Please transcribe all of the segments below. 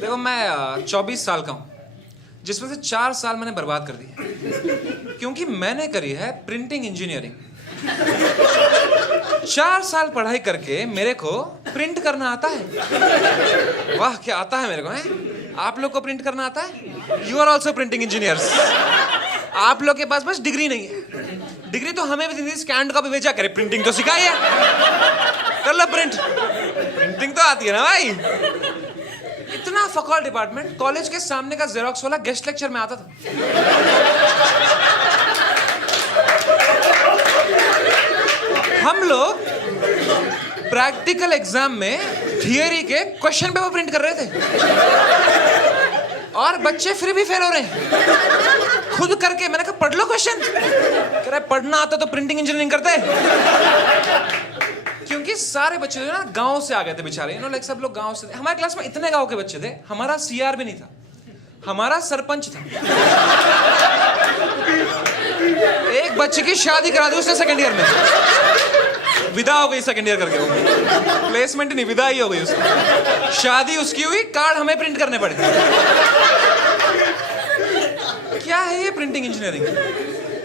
देखो मैं 24 साल का हूँ, जिसमें से 4 साल मैंने बर्बाद कर दिए क्योंकि मैंने करी है प्रिंटिंग इंजीनियरिंग। 4 साल पढ़ाई करके मेरे को प्रिंट करना आता है। वाह क्या आता है मेरे को, है? आप लोग को प्रिंट करना आता है? You are also printing engineers. आप लोग के पास बस डिग्री नहीं है। डिग्री तो हमें भी दी, स्कैन का भी भेजा करे, प्रिंटिंग तो सिखाई है, कर लो प्रिंट। प्रिंटिंग तो आती है ना भाई। इतना फकौल डिपार्टमेंट, कॉलेज के सामने का जेरोक्स वाला गेस्ट लेक्चर में आता था। हम लोग प्रैक्टिकल एग्जाम में थियरी के क्वेश्चन पेपर प्रिंट कर रहे थे और बच्चे फिर भी फेल हो रहे हैं खुद करके। मैंने कहा पढ़ लो क्वेश्चन। कह रहा पढ़ना आता तो प्रिंटिंग इंजीनियरिंग करते। क्योंकि सारे बच्चे जो ना गांव से आ गए थे बेचारे, लाइक सब लोग गांव से थे। हमारे क्लास में इतने गांव के बच्चे थे, हमारा सीआर भी नहीं था, हमारा सरपंच था। एक बच्चे की शादी करा दी उसने सेकंड ईयर में, विदा हो गई सेकंड ईयर करके। वो प्लेसमेंट नहीं, विदा ही हो गई उसकी। शादी उसकी हुई, कार्ड हमें प्रिंट करने पड़े। क्या है ये प्रिंटिंग इंजीनियरिंग?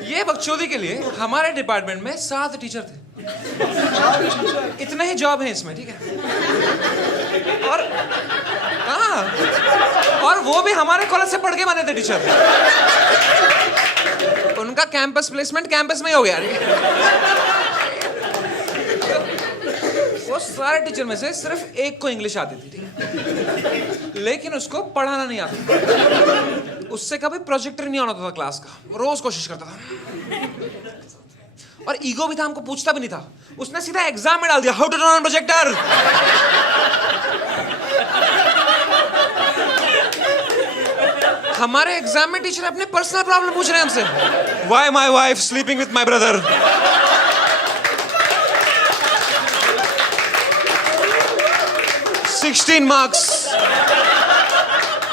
ये बकचोदी के लिए हमारे डिपार्टमेंट में 7 टीचर थे। इतने ही जॉब हैं इसमें, ठीक है? और और वो भी हमारे कॉलेज से पढ़ के बने थे टीचर। उनका कैंपस प्लेसमेंट कैंपस में ही हो गया। वो सारे टीचर में से सिर्फ एक को इंग्लिश आती थी, ठीक है? लेकिन उसको पढ़ाना नहीं आता। उससे कभी प्रोजेक्टर नहीं आना था क्लास का, रोज कोशिश करता था। और ईगो भी था, हमको पूछता भी नहीं था। उसने सीधा एग्जाम में डाल दिया, how to turn on projector. हमारे एग्जाम में टीचर अपने पर्सनल प्रॉब्लम पूछ रहे हैं हमसे। Why my wife sleeping with my brother. 16 marks.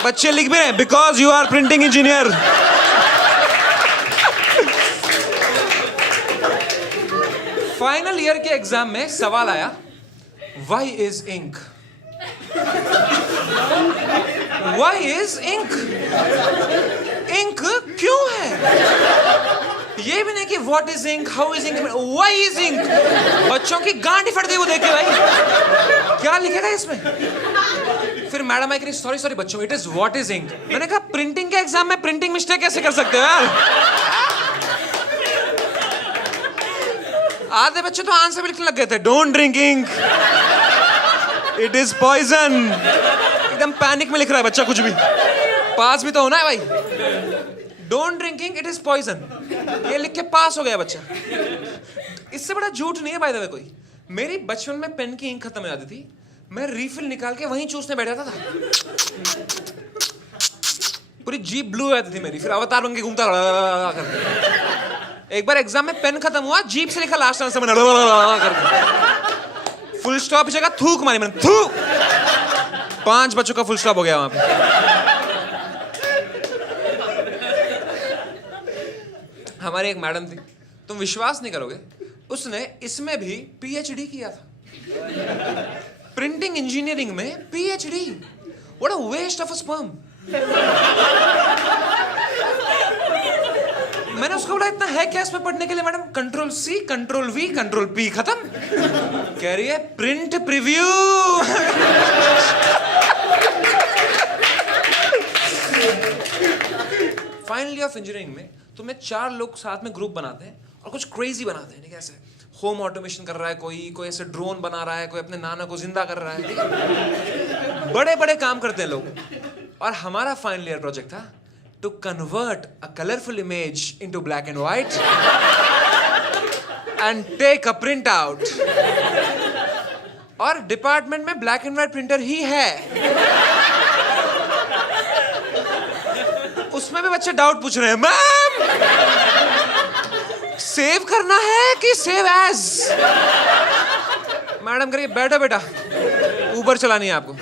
बच्चे लिख भी रहे हैं, because you are printing engineer. Final year के एग्जाम में सवाल आया, why is ink? Why is ink? Ink क्यों है? ये भी नहीं कि what is ink, how is ink, why is ink. बच्चों की गांड ही फट गई वो देख के। भाई क्या लिखेगा इसमें? फिर मैडम आई कह रही, सॉरी बच्चों, it is what is ink. मैंने कहा प्रिंटिंग के एग्जाम में प्रिंटिंग मिस्टेक कैसे कर सकते हो यार? आधे बच्चे तो आंसर भी लिखने लग गए थे, don't drink ink, it is poison. एकदम पैनिक में लिख रहा है बच्चा, कुछ भी पास भी तो होना है भाई। Don't drink ink, it is poison, ये लिख के पास हो गया बच्चा। इससे बड़ा झूठ नहीं है बाय द वे कोई। मेरी बचपन में पेन की इंक खत्म हो जाती थी, मैं रिफिल निकाल के वहीं चूसने बैठ जाता था। पूरी जीभ ब्लू हो जाती थी मेरी, फिर अवतार बन के घूमता था। एक बार एग्जाम में पेन खत्म हुआ, जीप से लिखा लास्ट आंसर मैंने करके, फुल स्टॉप जगह थूक मारी मैंने, थू। 5 बच्चों का फुल स्टॉप हो गया वहां पे। हमारी एक मैडम थी, तुम विश्वास नहीं करोगे, उसने इसमें भी पीएचडी किया था। प्रिंटिंग इंजीनियरिंग में PhD. What a waste of a sperm. मैंने उसको बोला इतना है क्या इसमें पढ़ने के लिए? Madam control C, control V, control P, खत्म। कह रही है print preview. Final year of engineering में तुम्हें 4 लोग साथ में ग्रुप बनाते हैं और कुछ क्रेजी बनाते हैं, ठीक है? ऐसे होम ऑटोमेशन कर रहा है कोई ऐसे ड्रोन बना रहा है, कोई अपने नाना को जिंदा कर रहा है। बड़े बड़े काम करते हैं लोग। और हमारा फाइनल ईयर प्रोजेक्ट था to convert a colorful image into black and white and take a print out। और डिपार्टमेंट में ब्लैक एंड व्हाइट प्रिंटर ही है। उसमें भी बच्चे डाउट पूछ रहे हैं, मैम सेव करना है कि सेव एज? मैडम करिए बैठो बेटा, ऊबर चलानी है आपको।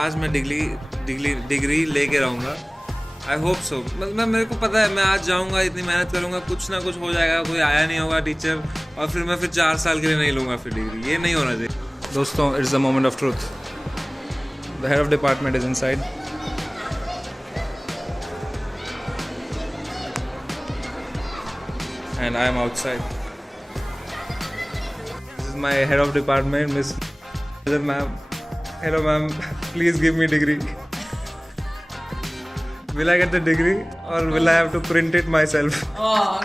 आज मैं डिग्री लेके रहूँगा, आई होप सो। मतलब मेरे को पता है मैं आज जाऊँगा, इतनी मेहनत करूँगा, कुछ ना कुछ हो जाएगा, कोई आया नहीं होगा टीचर, और फिर मैं 4 साल के लिए नहीं लूँगा फिर डिग्री। ये नहीं होना चाहिए। दोस्तों, it's the moment of truth. The head of department is inside. And I am outside. This is my head of department, Miss Ma'am. Hello ma'am, please give me degree. Will I get the degree or will I have to print it myself? Oh,